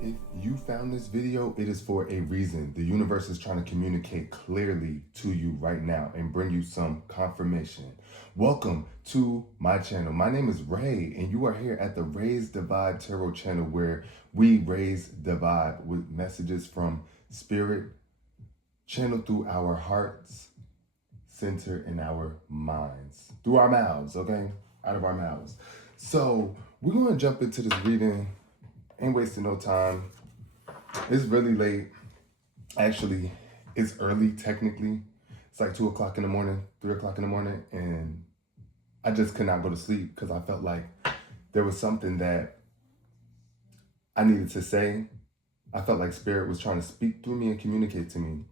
If you found this video, it is for a reason. The universe is trying to communicate clearly to you right now and bring you some confirmation. Welcome to my channel. My name is Ray, and you are here at the Raise the Vibe Tarot channel, where we raise the vibe with messages from spirit channeled through our hearts, center in our minds, through our mouths, okay? Out of our mouths. So we're going to jump into this reading. Ain't wasting no time. It's really late. Actually, it's early technically. It's like 2 o'clock in the morning, 3 o'clock in the morning, and I just could not go to sleep because I felt like there was something that I needed to say. I felt like spirit was trying to speak through me and communicate to me.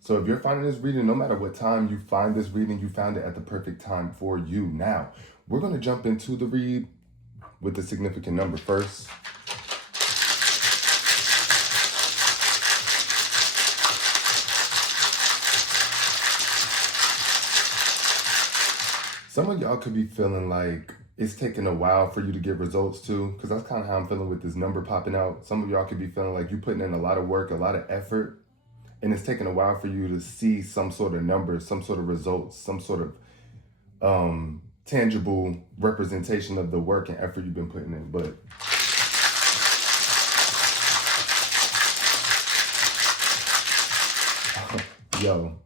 So if you're finding this reading, no matter what time you find this reading, you found it at the perfect time for you. Now, we're going to jump into the read with the significant number first. Some of y'all could be feeling like it's taking a while for you to get results too, because that's kind of how I'm feeling with this number popping out. Some of y'all could be feeling like you're putting in a lot of work, a lot of effort, and it's taking a while for you to see some sort of numbers, some sort of results, some sort of tangible representation of the work and effort you've been putting in. But yo,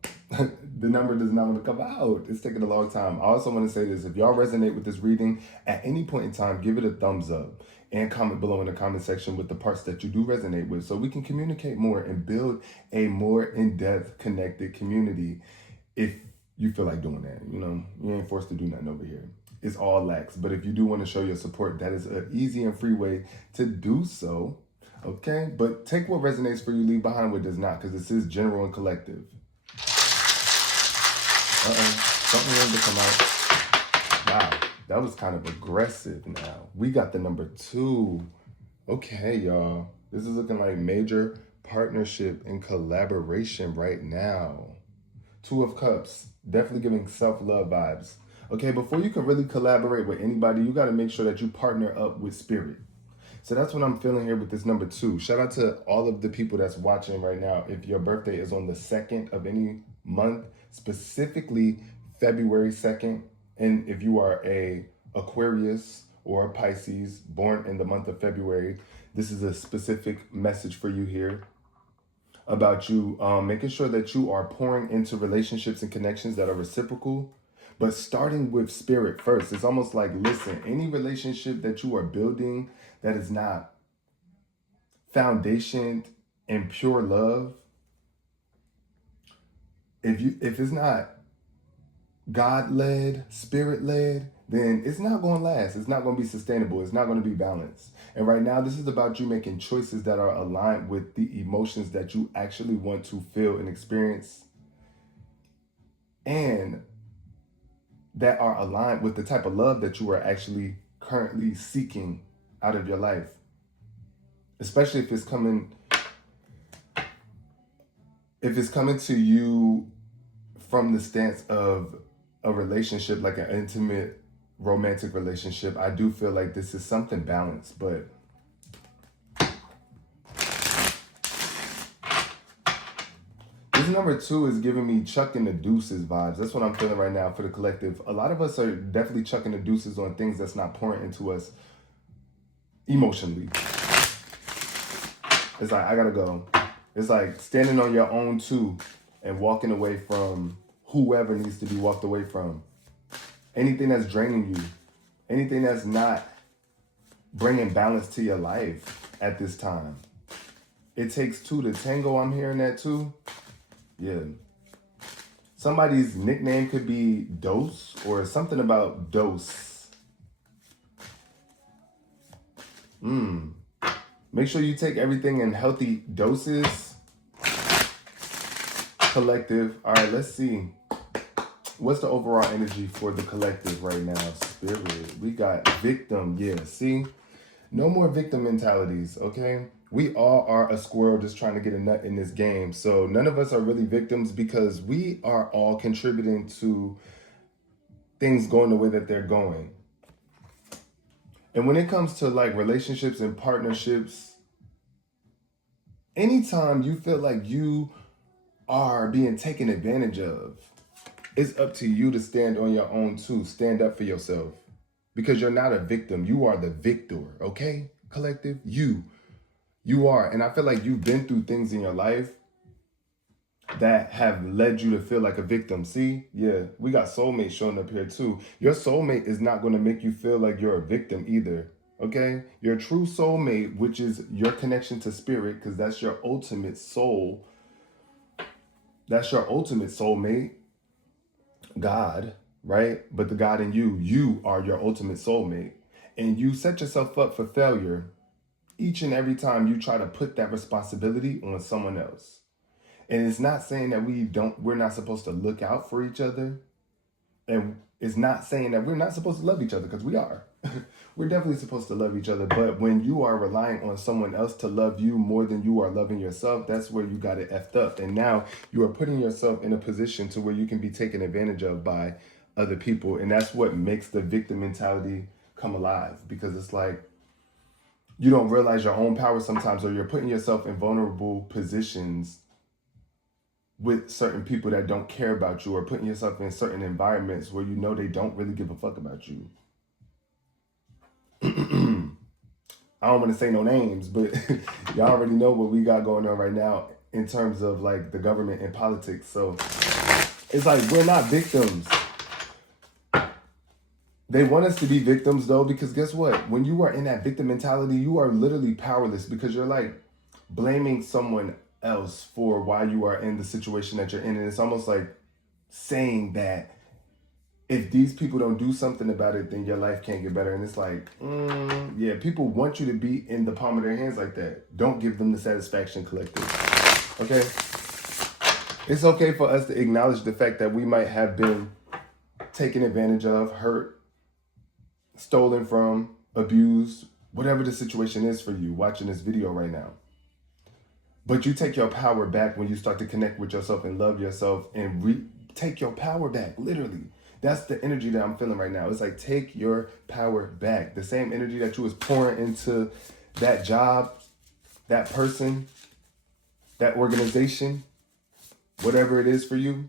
the number does not want to come out. It's taking a long time. I also want to say this. If y'all resonate with this reading at any point in time, give it a thumbs up and comment below in the comment section with the parts that you do resonate with, so we can communicate more and build a more in-depth connected community. If you feel like doing that, you ain't forced to do nothing over here. It's all lax. But if you do want to show your support, that is an easy and free way to do so. Okay? But take what resonates for you, leave behind what does not, because this is general and collective. Something wanted to come out. Wow, that was kind of aggressive now. We got the number 2. Okay, y'all. This is looking like major partnership and collaboration right now. 2 of Cups, definitely giving self-love vibes. Okay, before you can really collaborate with anybody, you got to make sure that you partner up with spirit. So that's what I'm feeling here with this number 2. Shout out to all of the people that's watching right now. If your birthday is on the 2nd of any month, specifically February 2nd, and if you are a Aquarius or a Pisces born in the month of February, this is a specific message for you here about you making sure that you are pouring into relationships and connections that are reciprocal, but starting with spirit first. It's almost like, listen, any relationship that you are building that is not foundationed in pure love, if it's not God-led, spirit-led, then it's not going to last. It's not going to be sustainable. It's not going to be balanced. And right now, this is about you making choices that are aligned with the emotions that you actually want to feel and experience, and that are aligned with the type of love that you are actually currently seeking out of your life. Especially if it's coming to you from the stance of a relationship, like an intimate romantic relationship. I do feel like this is something balanced, but this number 2 is giving me chucking the deuces vibes. That's what I'm feeling right now for the collective. A lot of us are definitely chucking the deuces on things that's not pouring into us emotionally. It's like, I gotta go. It's like standing on your own too and walking away from whoever needs to be walked away from. Anything that's draining you, anything that's not bringing balance to your life at this time. It takes 2 to tango. I'm hearing that too. Yeah. Somebody's nickname could be Dose or something about dose. Make sure you take everything in healthy doses. Collective. All right, let's see. What's the overall energy for the collective right now? Spirit. We got victim. Yeah, see? No more victim mentalities, okay? We all are a squirrel just trying to get a nut in this game. So none of us are really victims, because we are all contributing to things going the way that they're going. And when it comes to like relationships and partnerships, Anytime you feel like you are being taken advantage of, it's up to you to stand on your own too. Stand up for yourself. Because you're not a victim. You are the victor, okay? Collective, you are. And I feel like you've been through things in your life that have led you to feel like a victim. See, yeah, we got soulmates showing up here too. Your soulmate is not going to make you feel like you're a victim either. Okay, your true soulmate, which is your connection to spirit, because that's your ultimate soul. That's your ultimate soulmate, God, right? But the God in you are your ultimate soulmate. And you set yourself up for failure each and every time you try to put that responsibility on someone else. And it's not saying that we're not supposed to look out for each other. And it's not saying that we're not supposed to love each other, because we are. We're definitely supposed to love each other. But when you are relying on someone else to love you more than you are loving yourself, that's where you got it effed up. And now you are putting yourself in a position to where you can be taken advantage of by other people. And that's what makes the victim mentality come alive, because it's like you don't realize your own power sometimes, or you're putting yourself in vulnerable positions with certain people that don't care about you, or putting yourself in certain environments where you know they don't really give a fuck about you. I don't want to say no names, but y'all already know what we got going on right now in terms of like the government and politics. So it's like we're not victims. They want us to be victims though, because guess what? When you are in that victim mentality, you are literally powerless, because you're like blaming someone else for why you are in the situation that you're in. And it's almost like saying that if these people don't do something about it, then your life can't get better. And it's like, yeah, people want you to be in the palm of their hands like that. Don't give them the satisfaction, collective. Okay? It's okay for us to acknowledge the fact that we might have been taken advantage of, hurt, stolen from, abused, whatever the situation is for you watching this video right now. But you take your power back when you start to connect with yourself and love yourself and take your power back, literally. That's the energy that I'm feeling right now. It's like, take your power back. The same energy that you was pouring into that job, that person, that organization, whatever it is for you.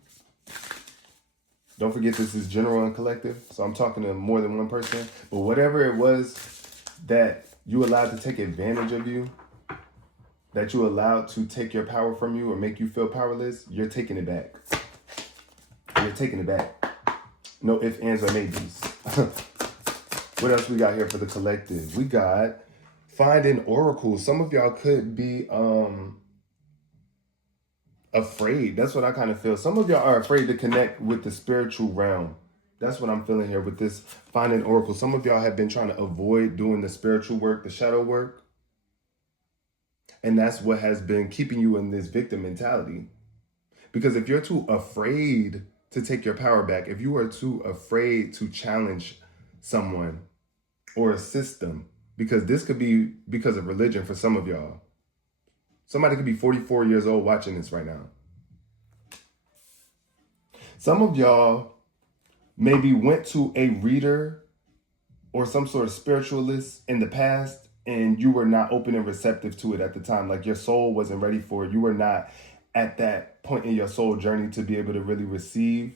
Don't forget, this is general and collective. So I'm talking to more than one person. But whatever it was that you allowed to take advantage of you, that you allowed to take your power from you or make you feel powerless, you're taking it back. You're taking it back. No ifs, ands, or maybes. What else we got here for the collective? We got finding oracles. Some of y'all could be afraid. That's what I kind of feel. Some of y'all are afraid to connect with the spiritual realm. That's what I'm feeling here with this finding oracles. Some of y'all have been trying to avoid doing the spiritual work, the shadow work. And that's what has been keeping you in this victim mentality. Because if you're too afraid to take your power back, if you are too afraid to challenge someone or a system, because this could be because of religion for some of y'all. Somebody could be 44 years old watching this right now. Some of y'all maybe went to a reader or some sort of spiritualist in the past, and you were not open and receptive to it at the time. Like your soul wasn't ready for it. You were not at that point in your soul journey to be able to really receive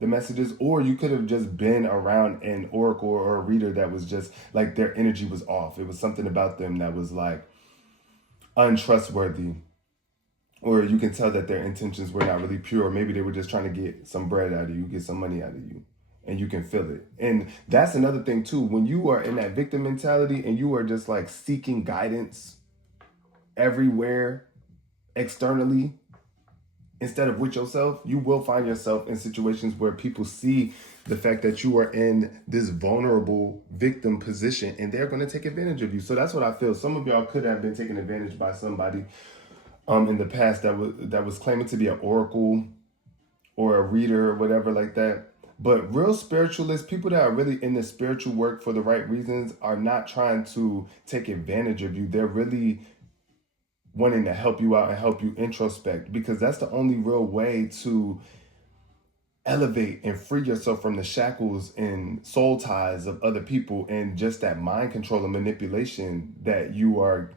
the messages. Or you could have just been around an oracle or a reader that was just like their energy was off. It was something about them that was like untrustworthy. Or you can tell that their intentions were not really pure. Maybe they were just trying to get some bread out of you, get some money out of you. And you can feel it. And that's another thing too. When you are in that victim mentality and you are just like seeking guidance everywhere externally instead of with yourself, you will find yourself in situations where people see the fact that you are in this vulnerable victim position and they're going to take advantage of you. So that's what I feel. Some of y'all could have been taken advantage by somebody in the past that was claiming to be an oracle or a reader or whatever like that. But real spiritualists, people that are really in the spiritual work for the right reasons, are not trying to take advantage of you. They're really wanting to help you out and help you introspect, because that's the only real way to elevate and free yourself from the shackles and soul ties of other people and just that mind control and manipulation that you are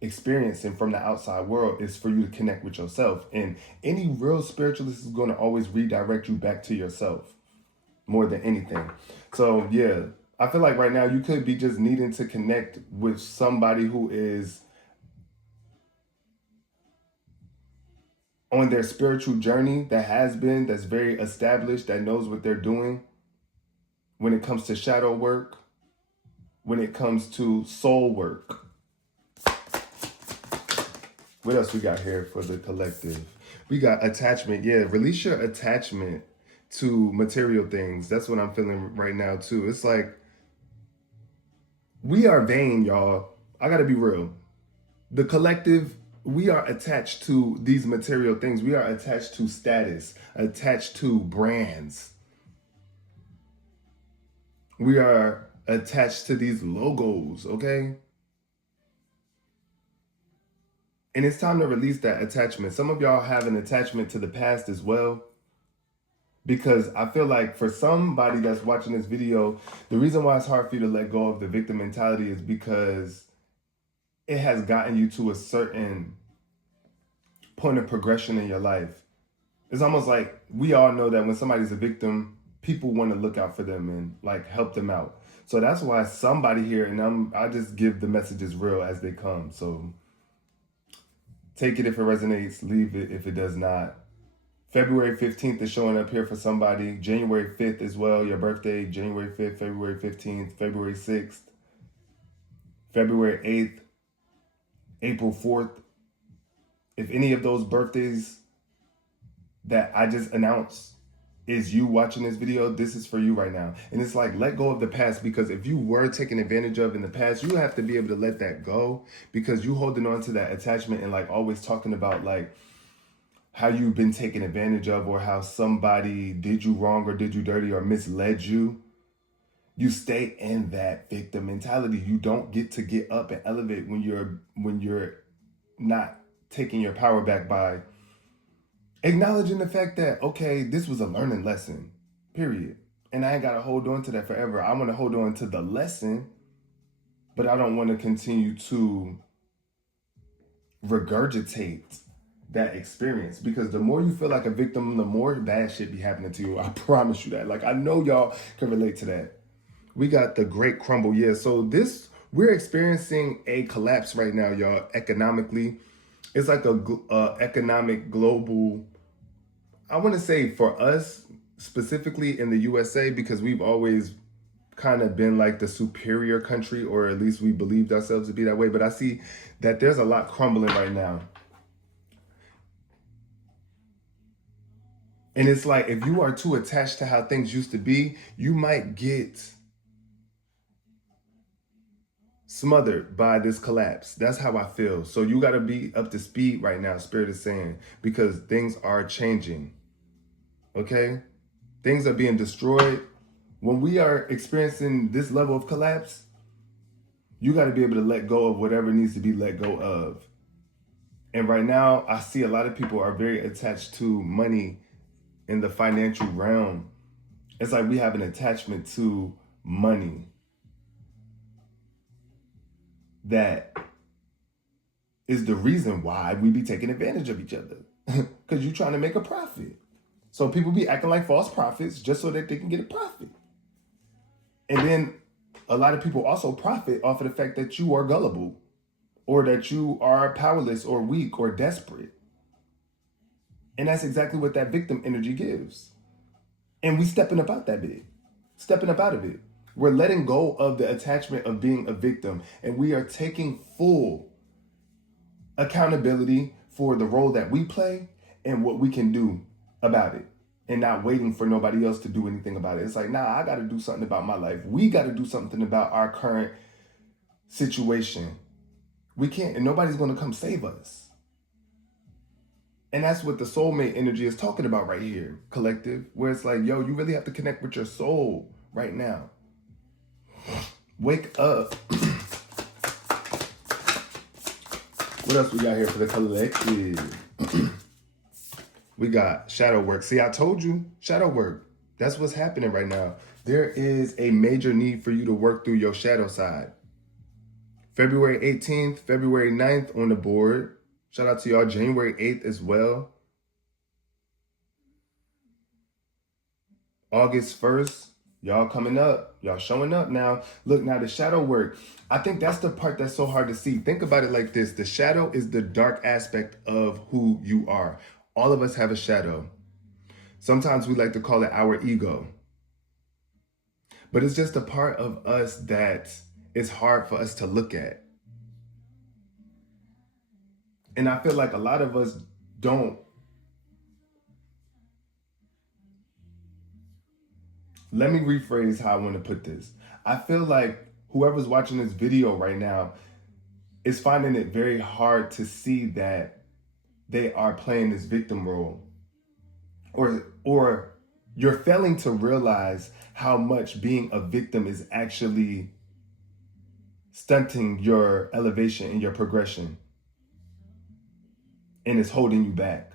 experiencing from the outside world is for you to connect with yourself. And any real spiritualist is going to always redirect you back to yourself more than anything. So yeah, I feel like right now you could be just needing to connect with somebody who is on their spiritual journey, that's very established, that knows what they're doing when it comes to shadow work, when it comes to soul work. What else we got here for the collective? We got attachment. Yeah, release your attachment to material things. That's what I'm feeling right now too. It's like we are vain, y'all. I gotta be real. The collective, we are attached to these material things. We are attached to status, attached to brands. We are attached to these logos, okay? And it's time to release that attachment. Some of y'all have an attachment to the past as well. Because I feel like for somebody that's watching this video, the reason why it's hard for you to let go of the victim mentality is because it has gotten you to a certain point of progression in your life. It's almost like we all know that when somebody's a victim, people want to look out for them and like help them out. So that's why somebody here, and I just give the messages real as they come. So take it if it resonates, leave it if it does not. February 15th is showing up here for somebody. January 5th as well, your birthday, January 5th, February 15th, February 6th, February 8th, April 4th. If any of those birthdays that I just announced is you watching this video, this is for you right now. And it's like, let go of the past, because if you were taken advantage of in the past, you have to be able to let that go, because you holding on to that attachment and like always talking about like how you've been taken advantage of, or how somebody did you wrong or did you dirty or misled you. You stay in that victim mentality. You don't get to get up and elevate when you're not taking your power back by acknowledging the fact that, okay, this was a learning lesson, period. And I ain't got to hold on to that forever. I want to hold on to the lesson, but I don't want to continue to regurgitate that experience, because the more you feel like a victim, the more bad shit be happening to you. I promise you that. Like, I know y'all can relate to that. We got the great crumble. Yeah, so we're experiencing a collapse right now, y'all, economically. It's like a economic global, I want to say for us specifically in the USA, because we've always kind of been like the superior country, or at least we believed ourselves to be that way. But I see that there's a lot crumbling right now. And it's like, if you are too attached to how things used to be, you might get smothered by this collapse. That's how I feel. So you got to be up to speed right now, Spirit is saying, because things are changing. Okay? Things are being destroyed. When we are experiencing this level of collapse, you got to be able to let go of whatever needs to be let go of. And right now, I see a lot of people are very attached to money in the financial realm. It's like we have an attachment to money that is the reason why we be taking advantage of each other. Because you're trying to make a profit. So people be acting like false prophets just so that they can get a profit. And then a lot of people also profit off of the fact that you are gullible, or that you are powerless or weak or desperate. And that's exactly what that victim energy gives. And we stepping up out that bit, stepping up out of it. We're letting go of the attachment of being a victim, and we are taking full accountability for the role that we play and what we can do about it, and not waiting for nobody else to do anything about it. It's like, nah, I got to do something about my life. We got to do something about our current situation. We can't, and nobody's going to come save us. And that's what the soulmate energy is talking about right here, collective, where it's like, yo, you really have to connect with your soul right now. Wake up. What else we got here for the collective? We got shadow work. See, I told you, shadow work. That's what's happening right now. There is a major need for you to work through your shadow side. February 18th, February 9th on the board. Shout out to y'all. January 8th as well. August 1st. Y'all coming up. Y'all showing up now. Look, now the shadow work. I think that's the part that's so hard to see. Think about it like this. The shadow is the dark aspect of who you are. All of us have a shadow. Sometimes we like to call it our ego. But it's just a part of us that is hard for us to look at. And I feel like a lot of us don't. Let me rephrase how I want to put this. I feel like whoever's watching this video right now is finding it very hard to see that they are playing this victim role. Or you're failing to realize how much being a victim is actually stunting your elevation and your progression. And it's holding you back.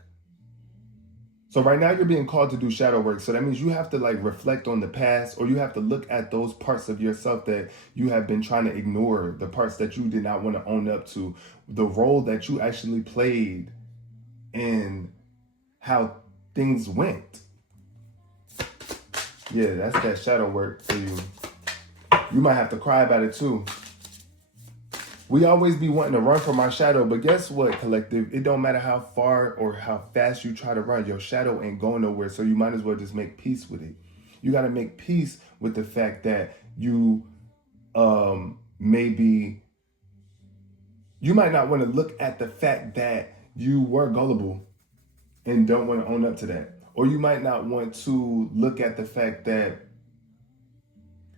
So right now you're being called to do shadow work. So that means you have to like reflect on the past, or you have to look at those parts of yourself that you have been trying to ignore, the parts that you did not want to own up to, the role that you actually played in how things went. Yeah, that's that shadow work for you. You might have to cry about it too. We always be wanting to run from our shadow, but guess what, collective? It don't matter how far or how fast you try to run, your shadow ain't going nowhere, so you might as well just make peace with it. You got to make peace with the fact that you maybe, you might not want to look at the fact that you were gullible and don't want to own up to that. Or you might not want to look at the fact that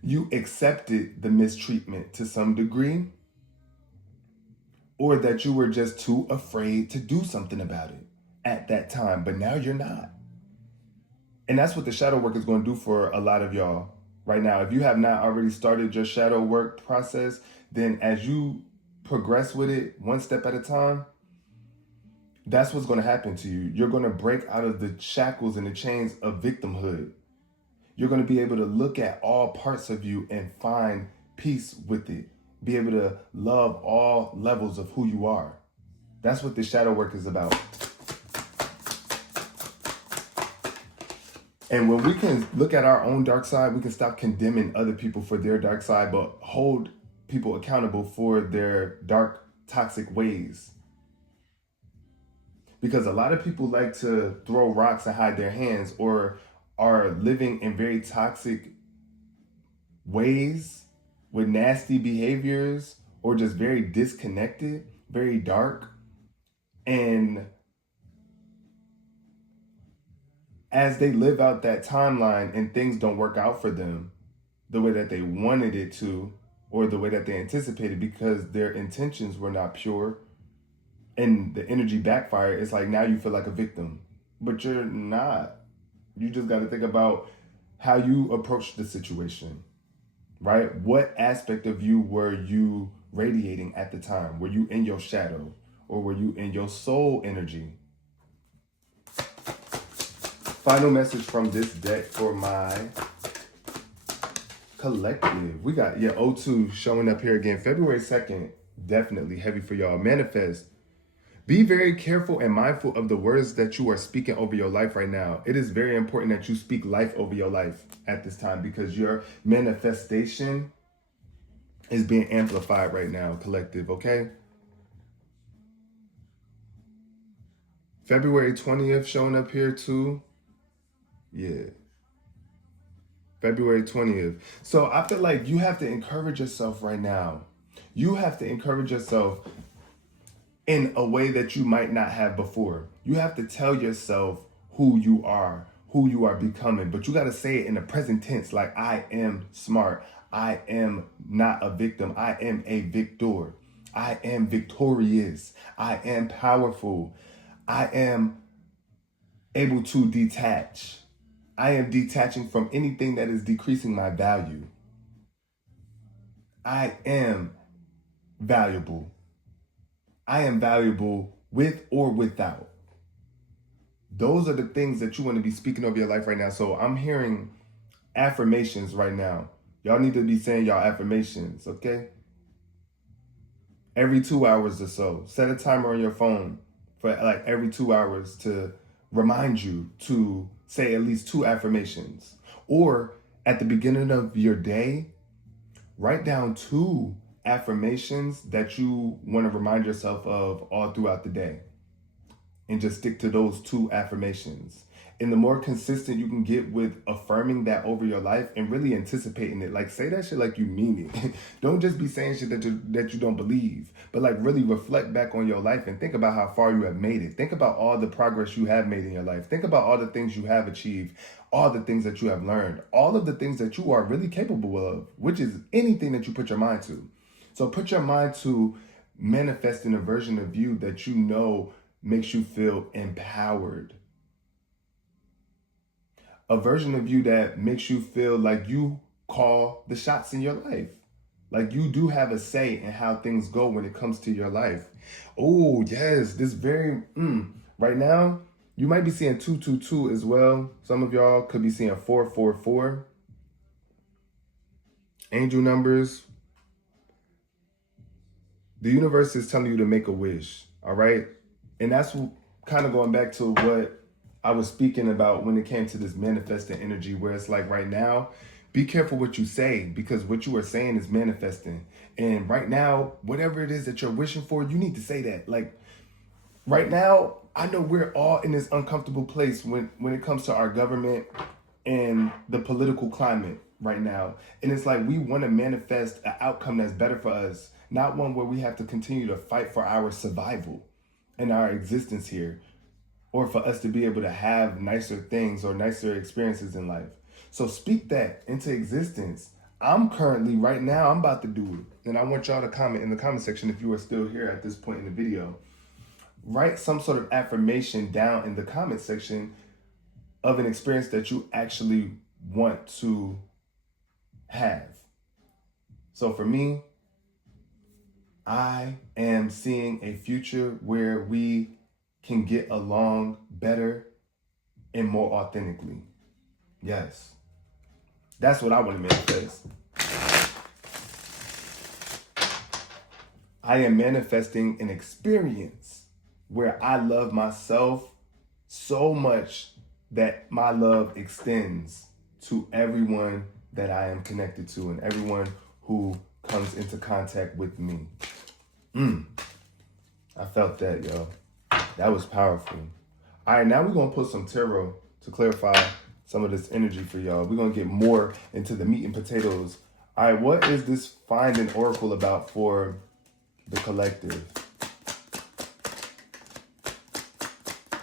you accepted the mistreatment to some degree, or that you were just too afraid to do something about it at that time, but now you're not. And that's what the shadow work is going to do for a lot of y'all right now. If you have not already started your shadow work process, then as you progress with it one step at a time, that's what's going to happen to you. You're going to break out of the shackles and the chains of victimhood. You're going to be able to look at all parts of you and find peace with it. Be able to love all levels of who you are. That's what the shadow work is about. And when we can look at our own dark side, we can stop condemning other people for their dark side, but hold people accountable for their dark, toxic ways. Because a lot of people like to throw rocks and hide their hands, or are living in very toxic ways with nasty behaviors, or just very disconnected, very dark. And as they live out that timeline and things don't work out for them the way that they wanted it to, or the way that they anticipated, because their intentions were not pure and the energy backfired, it's like now you feel like a victim. But you're not. You just got to think about how you approach the situation. Right? What aspect of you were you radiating at the time? Were you in your shadow, or were you in your soul energy? Final message from this deck for my collective. We got, O2 showing up here again. February 2nd, definitely heavy for y'all. Manifest. Be very careful and mindful of the words that you are speaking over your life right now. It is very important that you speak life over your life at this time, because your manifestation is being amplified right now, collective, okay? February 20th showing up here too. Yeah. February 20th. So I feel like you have to encourage yourself right now. You have to encourage yourself in a way that you might not have before. You have to tell yourself who you are becoming, but you got to say it in the present tense, like I am smart. I am not a victim. I am a victor. I am victorious. I am powerful. I am able to detach. I am detaching from anything that is decreasing my value. I am valuable. I am valuable with or without. Those are the things that you want to be speaking over your life right now. So I'm hearing affirmations right now. Y'all need to be saying y'all affirmations, okay? every 2 hours or so. Set a timer on your phone for like every 2 hours to remind you to say at least 2 affirmations. Or at the beginning of your day, write down 2 affirmations that you want to remind yourself of all throughout the day. And just stick to those 2 affirmations. And the more consistent you can get with affirming that over your life and really anticipating it, like say that shit like you mean it. Don't just be saying shit that you don't believe, but like really reflect back on your life and think about how far you have made it. Think about all the progress you have made in your life. Think about all the things you have achieved, all the things that you have learned, all of the things that you are really capable of, which is anything that you put your mind to. So put your mind to manifesting a version of you that you know makes you feel empowered. A version of you that makes you feel like you call the shots in your life. Like you do have a say in how things go when it comes to your life. Oh, yes, this very, right now, you might be seeing 222 as well. Some of y'all could be seeing 444. Angel numbers. The universe is telling you to make a wish, all right? And that's kind of going back to what I was speaking about when it came to this manifesting energy, where it's like right now, be careful what you say, because what you are saying is manifesting. And right now, whatever it is that you're wishing for, you need to say that. Like right now, I know we're all in this uncomfortable place when it comes to our government and the political climate right now. And it's like we want to manifest an outcome that's better for us, not one where we have to continue to fight for our survival and our existence here, or for us to be able to have nicer things or nicer experiences in life. So speak that into existence. I'm currently, right now, I'm about to do it. And I want y'all to comment in the comment section if you are still here at this point in the video. Write some sort of affirmation down in the comment section of an experience that you actually want to have. So for me, I am seeing a future where we can get along better and more authentically. Yes. That's what I want to manifest. I am manifesting an experience where I love myself so much that my love extends to everyone that I am connected to and everyone who comes into contact with me. I felt that, yo. That was powerful. All right, now we're going to put some tarot to clarify some of this energy for y'all. We're going to get more into the meat and potatoes. All right, what is this find an oracle about for the collective?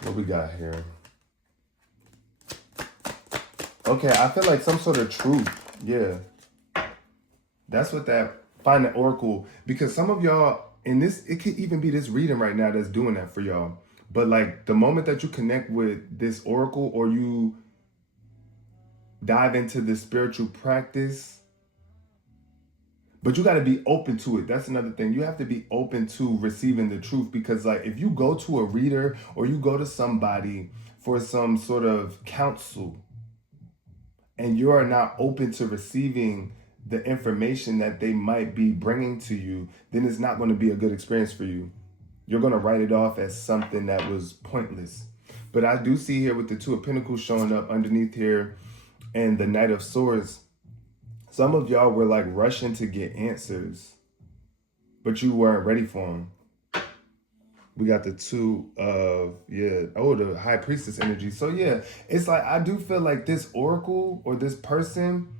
What we got here? Okay, I feel like some sort of truth. Yeah. That's what that find an oracle, because some of y'all, and this, it could even be this reading right now that's doing that for y'all. But like the moment that you connect with this oracle or you dive into this spiritual practice, but you got to be open to it. That's another thing. You have to be open to receiving the truth, because like if you go to a reader or you go to somebody for some sort of counsel and you are not open to receiving the information that they might be bringing to you, then it's not going to be a good experience for you. You're going to write it off as something that was pointless. But I do see here with the Two of Pentacles showing up underneath here and the Knight of Swords, some of y'all were like rushing to get answers, but you weren't ready for them. We got the Two of, the High Priestess energy. So yeah, it's like, I do feel like this oracle or this person,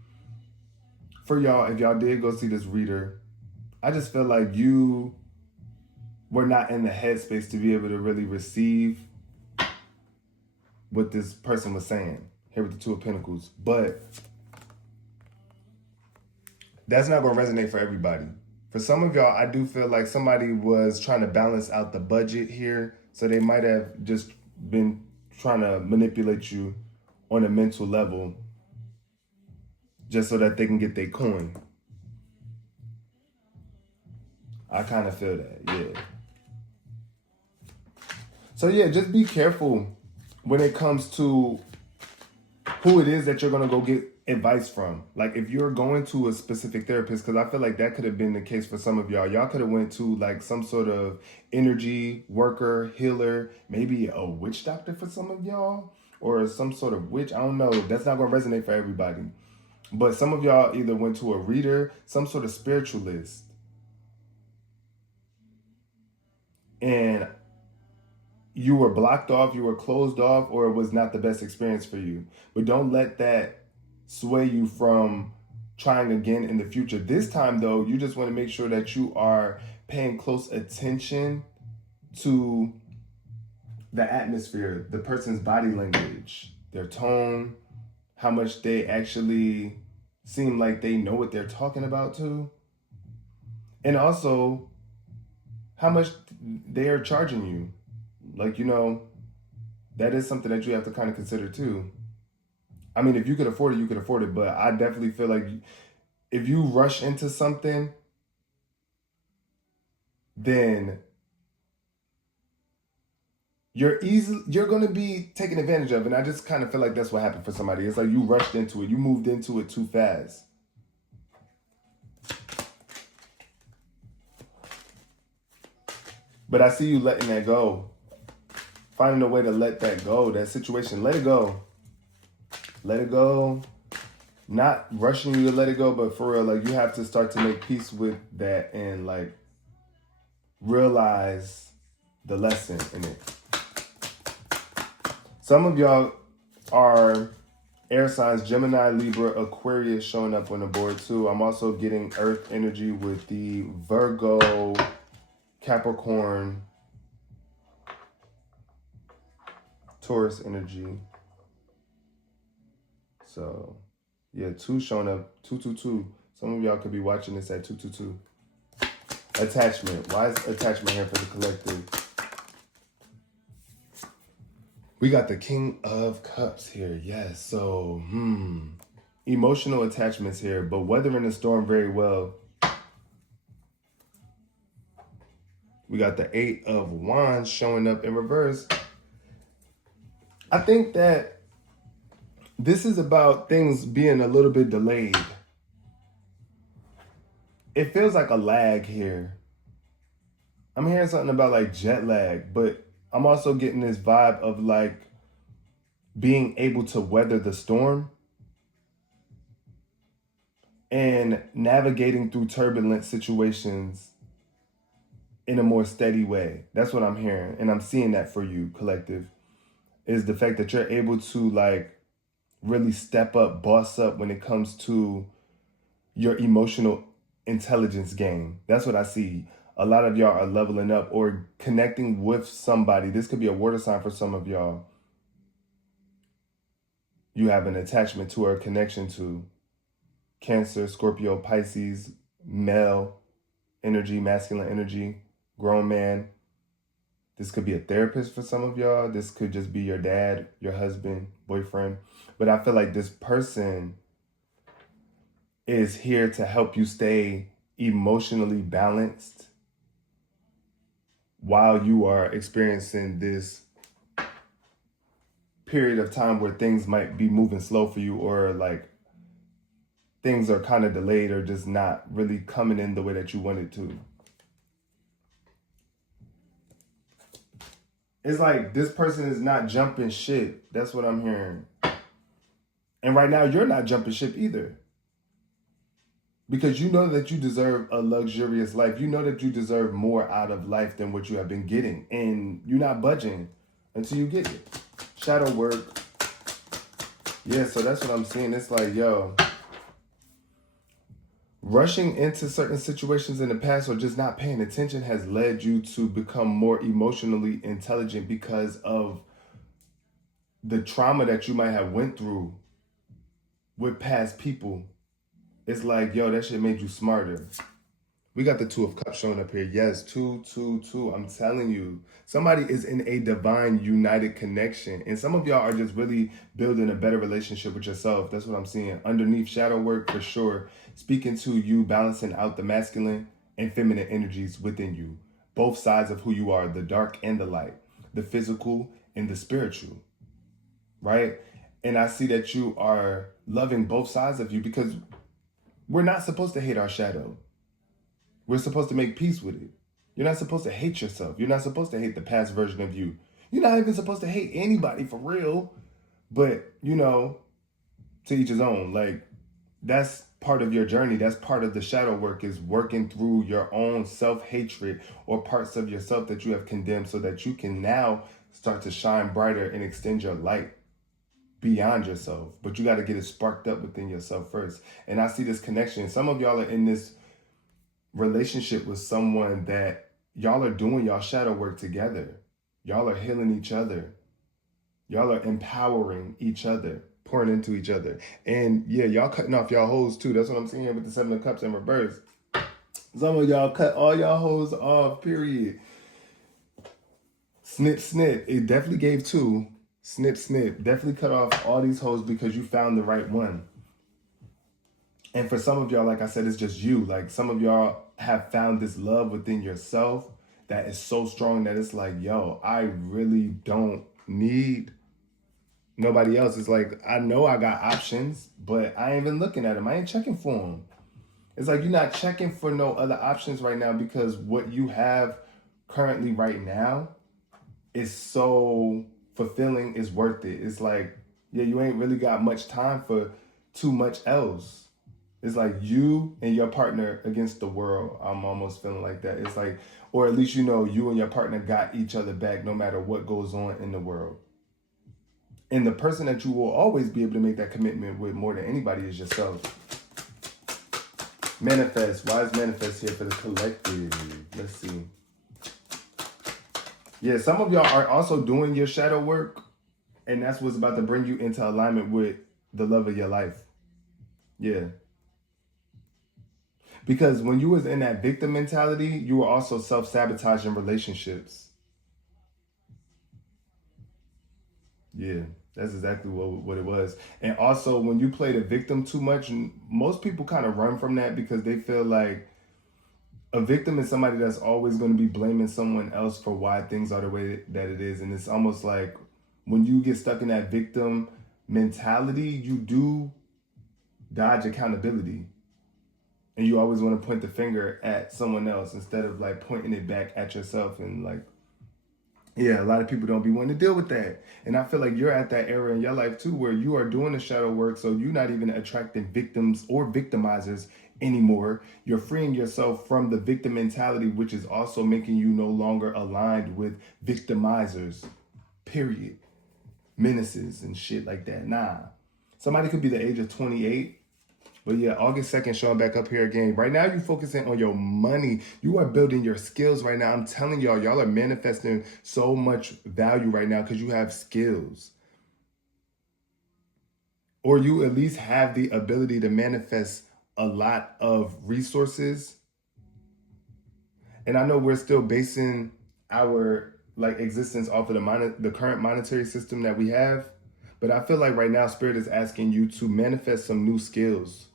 for y'all, if y'all did go see this reader, I just feel like you were not in the headspace to be able to really receive what this person was saying here with the Two of Pentacles. But that's not going to resonate for everybody. For some of y'all, I do feel like somebody was trying to balance out the budget here. So they might have just been trying to manipulate you on a mental level just so that they can get their coin. I kind of feel that, yeah. So yeah, just be careful when it comes to who it is that you're going to go get advice from. Like if you're going to a specific therapist, because I feel like that could have been the case for some of y'all. Y'all could have went to like some sort of energy worker, healer, maybe a witch doctor for some of y'all, or some sort of witch. I don't know. That's not going to resonate for everybody. But some of y'all either went to a reader, some sort of spiritualist. And you were blocked off, you were closed off, or it was not the best experience for you. But don't let that sway you from trying again in the future. This time, though, you just want to make sure that you are paying close attention to the atmosphere, the person's body language, their tone, how much they actually seem like they know what they're talking about too. And also how much they are charging you. Like, that is something that you have to kind of consider too. I mean, if you could afford it, you could afford it. But I definitely feel like if you rush into something, then you're going to be taken advantage of. And I just kind of feel like that's what happened for somebody. It's like you rushed into it. You moved into it too fast. But I see you letting that go. Finding a way to let that go. That situation, let it go. Let it go. Not rushing you to let it go, but for real, like you have to start to make peace with that and like realize the lesson in it. Some of y'all are air signs, Gemini, Libra, Aquarius showing up on the board too. I'm also getting earth energy with the Virgo, Capricorn, Taurus energy. So, yeah, 2 showing up, 222. Some of y'all could be watching this at 222. Attachment. Why is attachment here for the collective? We got the King of Cups here. Yes. So, emotional attachments here, but weathering the storm very well. We got the 8 of Wands showing up in reverse. I think that this is about things being a little bit delayed. It feels like a lag here. I'm hearing something about like jet lag, but I'm also getting this vibe of like being able to weather the storm and navigating through turbulent situations in a more steady way. That's what I'm hearing. And I'm seeing that for you, collective, is the fact that you're able to like really step up, boss up when it comes to your emotional intelligence game. That's what I see. A lot of y'all are leveling up or connecting with somebody. This could be a water sign for some of y'all. You have an attachment to or a connection to. Cancer, Scorpio, Pisces, male energy, masculine energy, grown man. This could be a therapist for some of y'all. This could just be your dad, your husband, boyfriend. But I feel like this person is here to help you stay emotionally balanced while you are experiencing this period of time where things might be moving slow for you, or like things are kind of delayed or just not really coming in the way that you want it to. It's like this person is not jumping ship. That's what I'm hearing. And right now you're not jumping ship either. Because you know that you deserve a luxurious life. You know that you deserve more out of life than what you have been getting. And you're not budging until you get it. Shadow work. Yeah, so that's what I'm seeing. It's like, yo, rushing into certain situations in the past or just not paying attention has led you to become more emotionally intelligent because of the trauma that you might have went through with past people. It's like, yo, that shit made you smarter. We got the 2 of Cups showing up here. Yes, 2, 2, 2. I'm telling you, somebody is in a divine united connection. And some of y'all are just really building a better relationship with yourself. That's what I'm seeing. Underneath, shadow work for sure. Speaking to you, balancing out the masculine and feminine energies within you. Both sides of who you are, the dark and the light, the physical and the spiritual, right? And I see that you are loving both sides of you, because we're not supposed to hate our shadow. We're supposed to make peace with it. You're not supposed to hate yourself. You're not supposed to hate the past version of you. You're not even supposed to hate anybody for real. But, to each his own. Like, that's part of your journey. That's part of the shadow work, is working through your own self-hatred or parts of yourself that you have condemned, so that you can now start to shine brighter and extend your light beyond yourself. But you got to get it sparked up within yourself first. And I see this connection. Some of y'all are in this relationship with someone that y'all are doing y'all shadow work together. Y'all are healing each other. Y'all are empowering each other, pouring into each other. And yeah, y'all cutting off y'all hoes too. That's what I'm seeing here with the 7 of Cups in reverse. Some of y'all cut all y'all hoes off, period. Snip, snip. It definitely gave 2. Snip, snip. Definitely cut off all these hoes because you found the right one. And for some of y'all, like I said, it's just you. Like, some of y'all have found this love within yourself that is so strong that it's like, yo, I really don't need nobody else. It's like, I know I got options, but I ain't even looking at them. I ain't checking for them. It's like, you're not checking for no other options right now, because what you have currently right now is so fulfilling, is worth it. It's like, yeah, you ain't really got much time for too much else. It's like you and your partner against the world. I'm almost feeling like that. It's like, or at least you and your partner got each other back no matter what goes on in the world. And the person that you will always be able to make that commitment with more than anybody is yourself. Manifest. Why is manifest here for the collective? Let's see. Yeah, some of y'all are also doing your shadow work, and that's what's about to bring you into alignment with the love of your life. Yeah. Because when you was in that victim mentality, you were also self-sabotaging relationships. Yeah, that's exactly what it was. And also, when you play the victim too much, most people kind of run from that, because they feel like a victim is somebody that's always going to be blaming someone else for why things are the way that it is. And it's almost like, when you get stuck in that victim mentality, you do dodge accountability. And you always want to point the finger at someone else instead of like pointing it back at yourself. And like, yeah, a lot of people don't be wanting to deal with that. And I feel like you're at that era in your life too, where you are doing the shadow work. So you're not even attracting victims or victimizers anymore. You're freeing yourself from the victim mentality, which is also making you no longer aligned with victimizers, period. Menaces and shit like that. Nah. Somebody could be the age of 28. But yeah, August 2nd, showing back up here again. Right now, you're focusing on your money. You are building your skills right now. I'm telling y'all are manifesting so much value right now because you have skills. Or you at least have the ability to manifest a lot of resources. And I know we're still basing our existence off of the current monetary system that we have. But I feel like right now, Spirit is asking you to manifest some new skills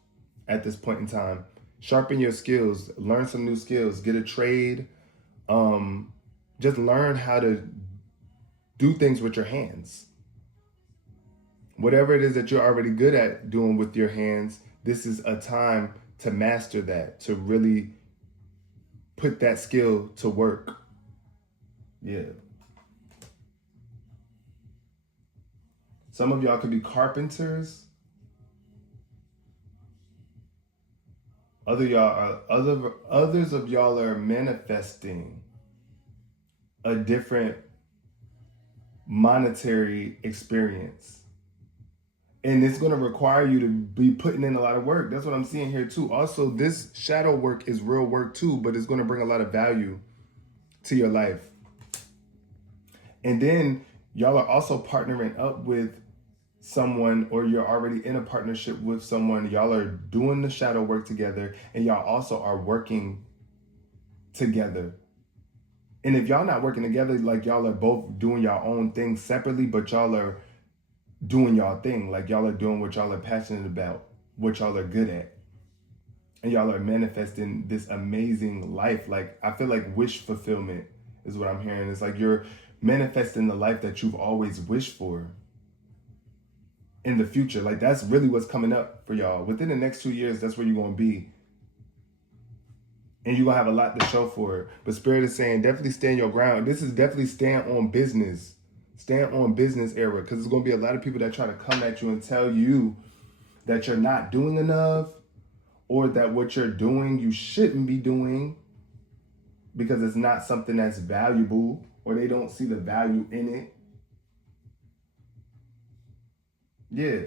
at this point in time. Sharpen your skills, learn some new skills, get a trade. Just learn how to do things with your hands. Whatever it is that you're already good at doing with your hands, this is a time to master that, to really put that skill to work. Yeah. Some of y'all could be carpenters. Others of y'all are manifesting a different monetary experience. And it's going to require you to be putting in a lot of work. That's what I'm seeing here too. Also, this shadow work is real work too, but it's going to bring a lot of value to your life. And then y'all are also partnering up with someone, or you're already in a partnership with someone. Y'all are doing the shadow work together, and y'all also are working together. And if y'all not working together, like y'all are both doing y'all own thing separately, but y'all are doing y'all thing. Like y'all are doing what y'all are passionate about, what y'all are good at. And y'all are manifesting this amazing life. Like, I feel like wish fulfillment is what I'm hearing. It's like you're manifesting the life that you've always wished for. in the future. Like, that's really what's coming up for y'all. Within the next 2 years, that's where you're going to be. And you're going to have a lot to show for it. But Spirit is saying, definitely stand your ground. This is definitely stand on business. Stand on business era. Because there's going to be a lot of people that try to come at you and tell you that you're not doing enough, or that what you're doing you shouldn't be doing because it's not something that's valuable, or they don't see the value in it. Yeah.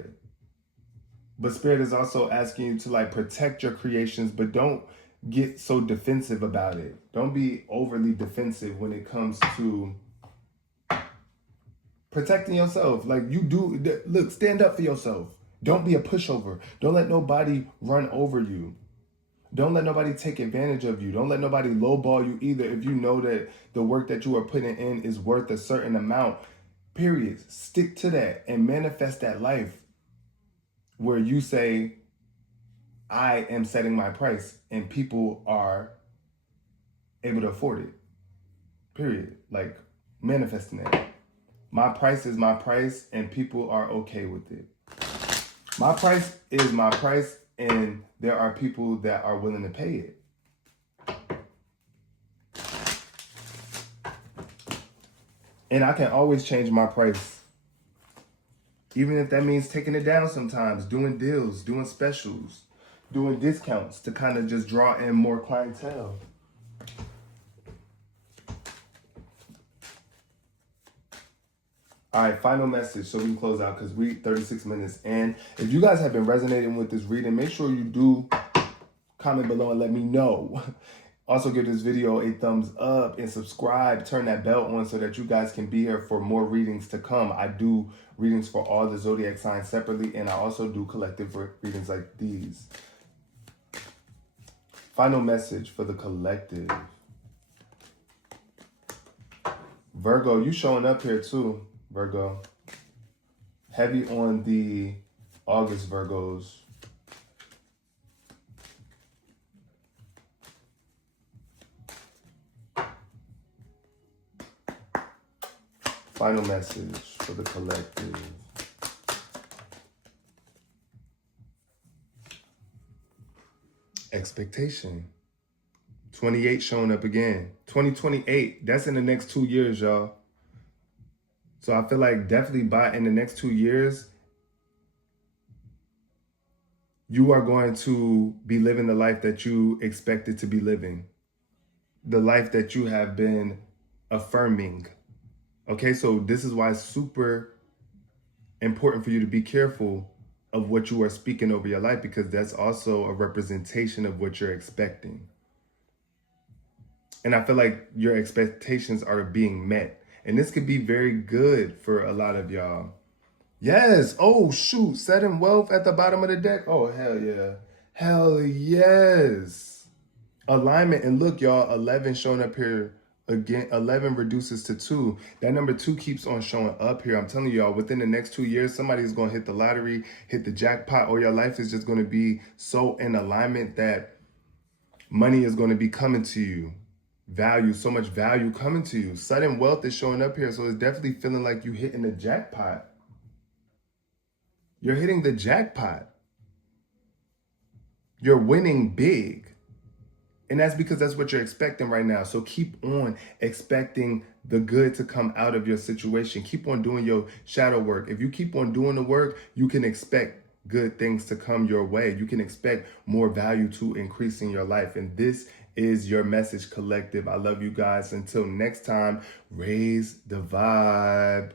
But Spirit is also asking you to like protect your creations, but don't get so defensive about it. Don't be overly defensive when it comes to protecting yourself. Like, you do, look, stand up for yourself. Don't be a pushover. Don't let nobody run over you. Don't let nobody take advantage of you. Don't let nobody lowball you either. If you know that the work that you are putting in is worth a certain amount, period. Stick to that and manifest that life where you say, I am setting my price and people are able to afford it. Period. Like, manifesting that. My price is my price and people are okay with it. My price is my price and there are people that are willing to pay it. And I can always change my price. Even if that means taking it down sometimes, doing deals, doing specials, doing discounts to kind of just draw in more clientele. All right, final message so we can close out because we 36 minutes. And if you guys have been resonating with this reading, make sure you do comment below and let me know. Also, give this video a thumbs up and subscribe. Turn that bell on so that you guys can be here for more readings to come. I do readings for all the zodiac signs separately, and I also do collective readings like these. Final message for the collective. Virgo, you showing up here too, Virgo. Heavy on the August Virgos. Final message for the collective. Expectation. 28 showing up again. 2028, that's in the next 2 years, y'all. So I feel like definitely in the next 2 years, you are going to be living the life that you expected to be living. The life that you have been affirming. Okay, so this is why it's super important for you to be careful of what you are speaking over your life, because that's also a representation of what you're expecting. And I feel like your expectations are being met. And this could be very good for a lot of y'all. Yes. Oh, shoot. Setting wealth at the bottom of the deck. Oh, hell yeah. Hell yes. Alignment. And look, y'all, 11 showing up here again. 11 reduces to 2. That number 2 keeps on showing up here. I'm telling y'all, within the next 2 years, somebody's going to hit the lottery, hit the jackpot, or your life is just going to be so in alignment that money is going to be coming to you. Value, so much value coming to you. Sudden wealth is showing up here. So it's definitely feeling like you hitting the jackpot. You're hitting the jackpot. You're winning big. And that's because that's what you're expecting right now. So keep on expecting the good to come out of your situation. Keep on doing your shadow work. If you keep on doing the work, you can expect good things to come your way. You can expect more value to increase in your life. And this is your message, collective. I love you guys. Until next time, raise the vibe.